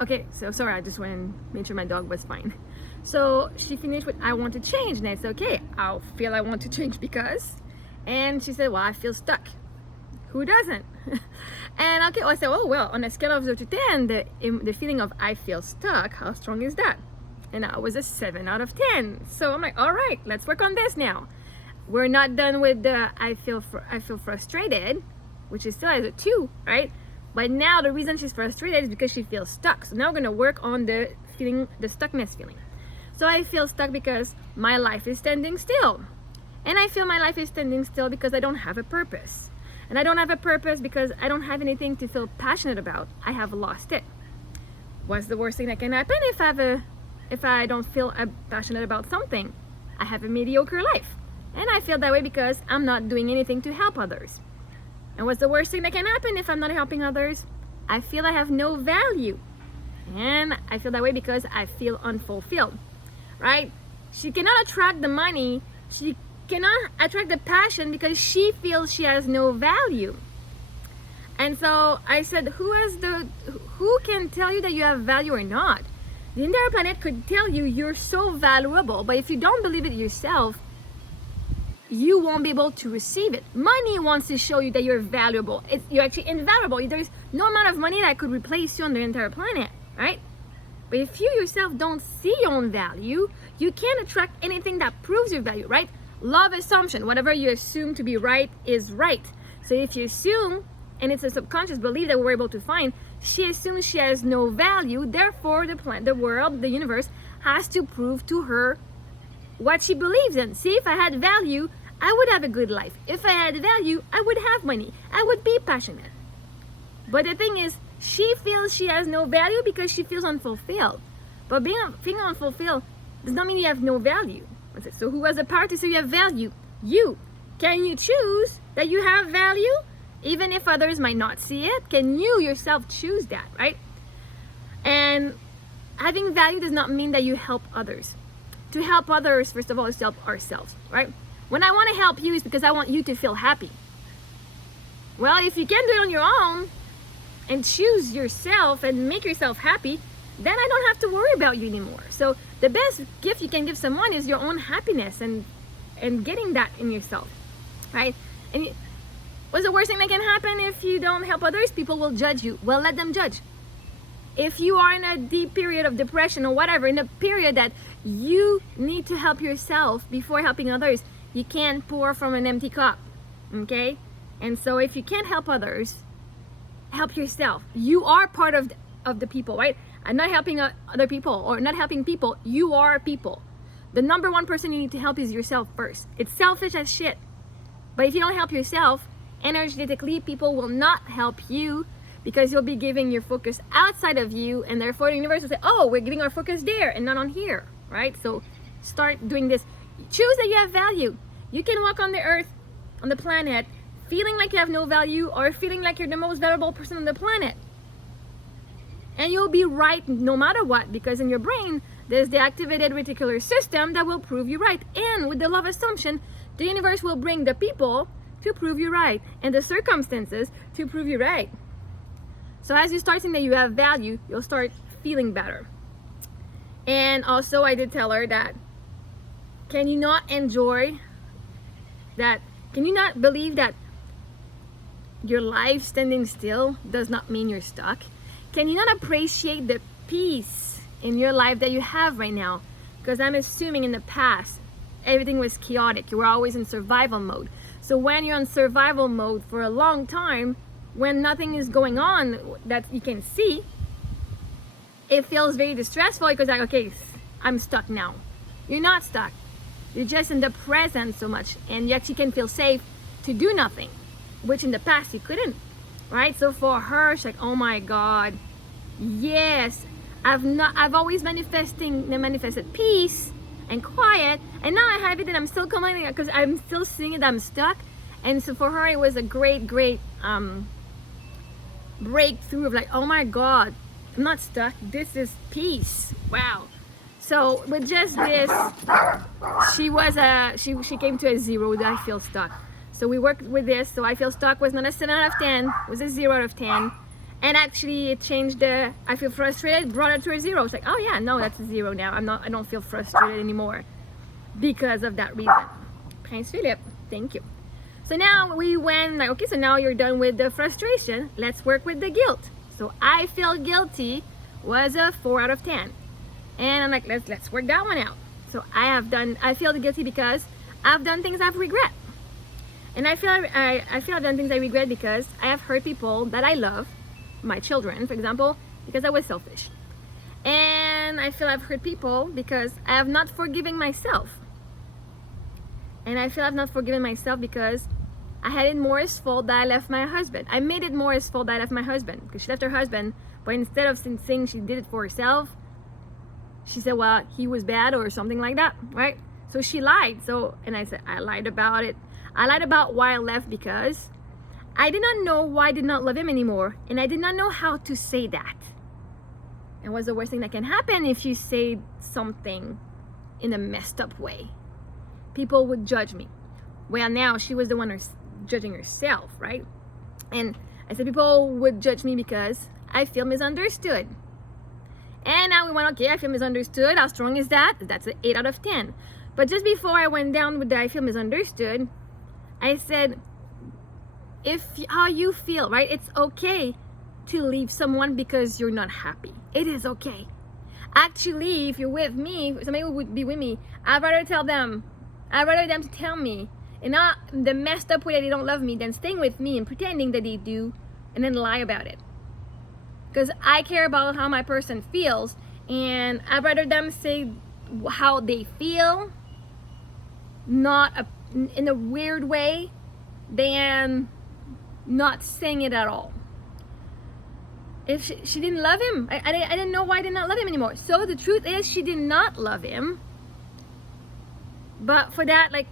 Okay, so sorry, I just went and made sure my dog was fine. So she finished with, I want to change. And I said, okay, I'll feel I want to change because. And she said, well, I feel stuck. Who doesn't? And okay, I said, oh, well, on a scale of 0 to 10, the feeling of I feel stuck, how strong is that? And I was a 7 out of 10. So I'm like, all right, let's work on this now. We're not done with the I feel frustrated, which is still as a 2, right? But now the reason she's frustrated is because she feels stuck. So now we're gonna work on the feeling, the stuckness feeling. So I feel stuck because my life is standing still. And I feel my life is standing still because I don't have a purpose. And I don't have a purpose because I don't have anything to feel passionate about. I have lost it. What's the worst thing that can happen if I don't feel passionate about something? I have a mediocre life. And I feel that way because I'm not doing anything to help others. And what's the worst thing that can happen if I'm not helping others? I feel I have no value. And I feel that way because I feel unfulfilled, right? She cannot attract the money. She cannot attract the passion because she feels she has no value. And so I said, who can tell you that you have value or not? The entire planet could tell you you're so valuable, but if you don't believe it yourself, you won't be able to receive it. Money wants to show you that you're valuable. You're actually invaluable. There's no amount of money that could replace you on the entire planet, right? But if you yourself don't see your own value, you can't attract anything that proves your value, right? Law of assumption, whatever you assume to be right is right. So if you assume, and it's a subconscious belief that we're able to find, she assumes she has no value, therefore the world, the universe, has to prove to her what she believes in. See, if I had value, I would have a good life. If I had value, I would have money. I would be passionate. But the thing is, she feels she has no value because she feels unfulfilled. But feeling unfulfilled does not mean you have no value. So who has the power to say you have value? You. Can you choose that you have value? Even if others might not see it, can you yourself choose that, right? And having value does not mean that you help others. To help others, first of all, is to help ourselves, right? When I want to help you, it's because I want you to feel happy. Well, if you can do it on your own and choose yourself and make yourself happy, then I don't have to worry about you anymore. So the best gift you can give someone is your own happiness and getting that in yourself, right? And what's the worst thing that can happen if you don't help others? People will judge you. Well, let them judge. If you are in a deep period of depression or whatever, in a period that you need to help yourself before helping others, you can't pour from an empty cup, okay? And so if you can't help others, help yourself. You are part of the people, right? I'm not helping other people or not helping people. You are people. The number one person you need to help is yourself first. It's selfish as shit. But if you don't help yourself, energetically, people will not help you because you'll be giving your focus outside of you, and therefore the universe will say, oh, we're giving our focus there and not on here, right? So start doing this. Choose that you have value. You can walk on the earth, on the planet, feeling like you have no value or feeling like you're the most valuable person on the planet. And you'll be right no matter what, because in your brain, there's the activated reticular system that will prove you right. And with the law of assumption, the universe will bring the people to prove you right and the circumstances to prove you right. So as you start seeing that you have value, you'll start feeling better. And also I did tell her that, can you not enjoy that? Can you not believe that your life standing still does not mean you're stuck? Can you not appreciate the peace in your life that you have right now? Because I'm assuming in the past, everything was chaotic. You were always in survival mode. So when you're in survival mode for a long time, when nothing is going on that you can see, it feels very distressful because like, okay, I'm stuck now. You're not stuck. You're just in the present so much, and yet you can feel safe to do nothing, which in the past you couldn't, right? So for her, she's like, oh my God, yes, I've always manifested peace and quiet, and now I have it and I'm still complaining because I'm still seeing it, I'm stuck. And so for her, it was a great breakthrough of like, oh my God, I'm not stuck. This is peace. Wow. So with just this, she came to a 0 that I feel stuck. So we worked with this. So I feel stuck was not a 7 out of 10, it was a 0 out of 10. And actually it changed the I feel frustrated, brought it to a 0. It's like, oh yeah, no, that's a 0 now. I don't feel frustrated anymore because of that reason. Prince Philip, thank you. So now we went like, okay, so now you're done with the frustration. Let's work with the guilt. So I feel guilty was a 4 out of 10. And I'm like, let's work that one out. So I feel guilty because I've done things I've regret. And I feel I've done things I regret because I have hurt people that I love, my children, for example, because I was selfish. And I feel I've hurt people because I have not forgiven myself. And I feel I've not forgiven myself because I had it more as fault that I left my husband. I made it more as fault that I left my husband because she left her husband, but instead of saying she did it for herself, she said, well, he was bad or something like that, right? So she lied. And I said, I lied about it. I lied about why I left because I did not know why I did not love him anymore, and I did not know how to say that. And what's the worst thing that can happen if you say something in a messed up way? People would judge me. Well, now she was the one judging herself, right? And I said people would judge me because I feel misunderstood. And now we went, okay, I feel misunderstood. How strong is that? That's an 8 out of 10. But just before I went down with the I feel misunderstood, I said, how you feel, right? It's okay to leave someone because you're not happy. It is okay. Actually, if you're with me, somebody would be with me, I'd rather them to tell me, and not the messed up way that they don't love me, than staying with me and pretending that they do and then lie about it. Because I care about how my person feels, and I'd rather them say how they feel, not in a weird way, than not saying it at all. If she didn't love him, I didn't know why I did not love him anymore. So the truth is, she did not love him. But for that, like,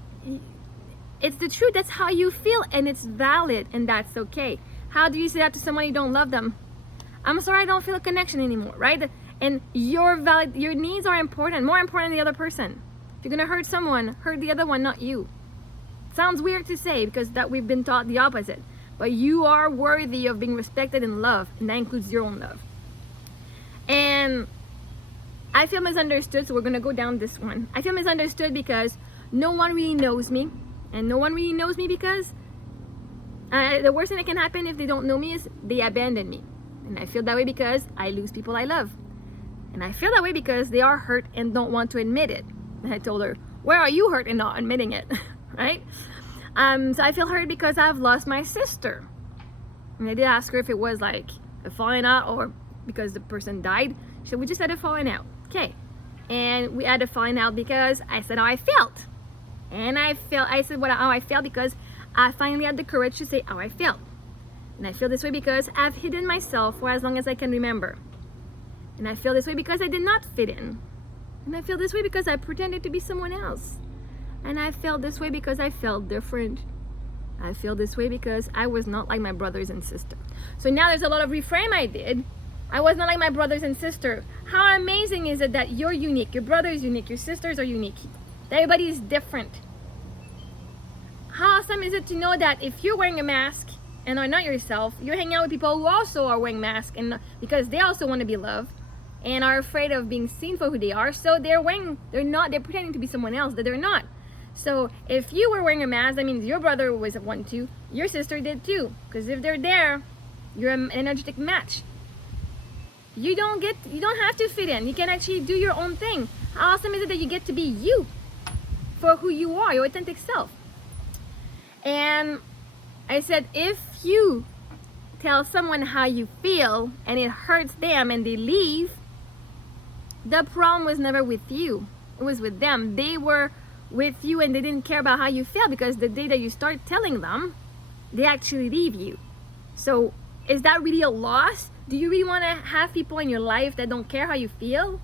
it's the truth. That's how you feel, and it's valid, and that's okay. How do you say that to someone you don't love them? I'm sorry, I don't feel a connection anymore, right? And your needs are important, more important than the other person. If you're gonna hurt someone, hurt the other one, not you. Sounds weird to say because that we've been taught the opposite. But you are worthy of being respected and loved, and that includes your own love. And I feel misunderstood, so we're gonna go down this one. I feel misunderstood because no one really knows me, and no one really knows me because the worst thing that can happen if they don't know me is they abandon me. And I feel that way because I lose people I love. And I feel that way because they are hurt and don't want to admit it. And I told her, where are you hurt and not admitting it? Right? So I feel hurt because I've lost my sister. And I did ask her if it was like a falling out or because the person died. She said, we just had a falling out. Okay. And we had a falling out because I said how I felt. And I said how I felt because I finally had the courage to say how I felt. And I feel this way because I've hidden myself for as long as I can remember. And I feel this way because I did not fit in. And I feel this way because I pretended to be someone else. And I felt this way because I felt different. I feel this way because I was not like my brothers and sisters. So now there's a lot of reframe I did. I was not like my brothers and sisters. How amazing is it that you're unique, your brother is unique, your sisters are unique. Everybody is different. How awesome is it to know that if you're wearing a mask and are not yourself, you're hanging out with people who also are wearing masks and because they also want to be loved and are afraid of being seen for who they are. So they're pretending to be someone else that they're not. So if you were wearing a mask, that means your brother was one too, your sister did too. Because if they're there, you're an energetic match. You don't have to fit in. You can actually do your own thing. How awesome is it that you get to be you for who you are, your authentic self? And I said, if you tell someone how you feel and it hurts them and they leave, the problem was never with you. It was with them. They were with you and they didn't care about how you felt because the day that you start telling them, they actually leave you. So is that really a loss? Do you really want to have people in your life that don't care how you feel?